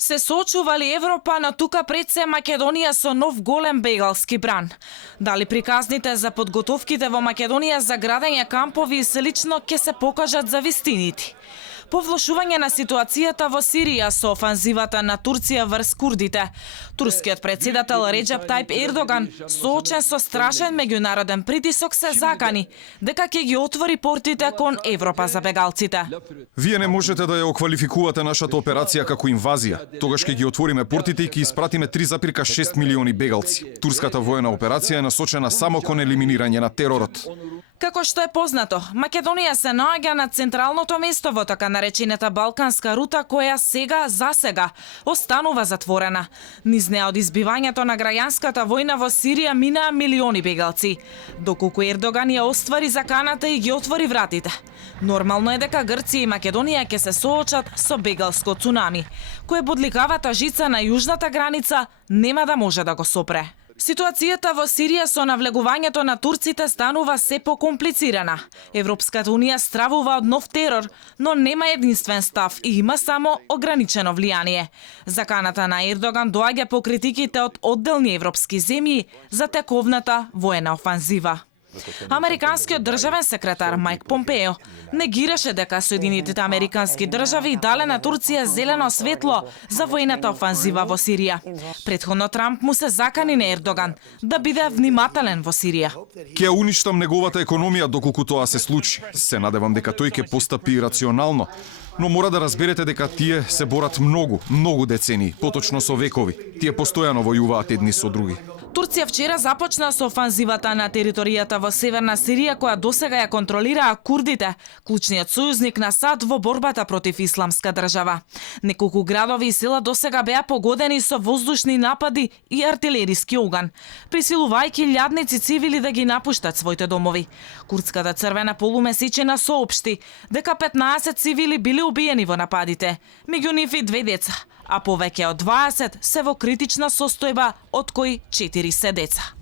Се соочува ли Европа, но тука пред се Македонија со нов голем бегалски бран? Дали приказните за подготовките во Македонија за градење кампови и слично ќе се покажат за вистините? Повлошување на ситуацијата во Сирија со офанзивата на Турција врз курдите. Турскиот председател Реджеп Тајп Ердоган, соочен со страшен меѓународен притисок, се закани дека ќе ги отвори портите кон Европа за бегалците. Вие не можете да ја оквалификувате нашата операција како инвазија. Тогаш ќе ги отвориме портите и ќе испратиме 3,6 милиони бегалци. Турската воена операција е насочена само кон елиминирање на теророт. Како што е познато, Македонија се наоѓа на централното место во така наречената Балканска рута, која за сега останува затворена. Низ неа од избивањето на граѓанската војна во Сирија минаа милиони бегалци, доколку Ердоган ја оствари заканата и ги отвори вратите. Нормално е дека Грција и Македонија ќе се соочат со бегалско цунами, кое бодликавата жица на јужната граница нема да може да го сопре. Ситуацијата во Сирија со навлегувањето на турците станува се покомплицирана. Европската унија стравува од нов терор, но нема единствен став и има само ограничено влијание. Заканата на Ердоган доаѓа по критиките од одделни европски земји за тековната воена офанзива. Американскиот државен секретар Мајк Помпео негираше дека Соединетите американски држави дале на Турција зелено светло за воената офанзива во Сирија. Претходно Трамп му се закани на Ердоган да биде внимателен во Сирија. Ќе уништам неговата економија доколку тоа се случи. Се надевам дека тој ќе постапи рационално, но мора да разберете дека тие се борат многу децении, поточно со векови. Тие постојано војуваат едни со други. Турција вчера започна со офанзивата на територијата во северна Сирија, која досега ја контролираа курдите, клучниот сојузник на САД во борбата против исламска држава. Неколку градови и села досега беа погодени со воздушни напади и артилериски оган, присилувајќи илјадници цивили да ги напуштат своите домови. Курдската црвена полумесечина соопшти дека 15 цивили биле убиени во нападите, меѓу нив и 2 деца, а повеќе од 20 се во критична состојба, од кои 4 се деца.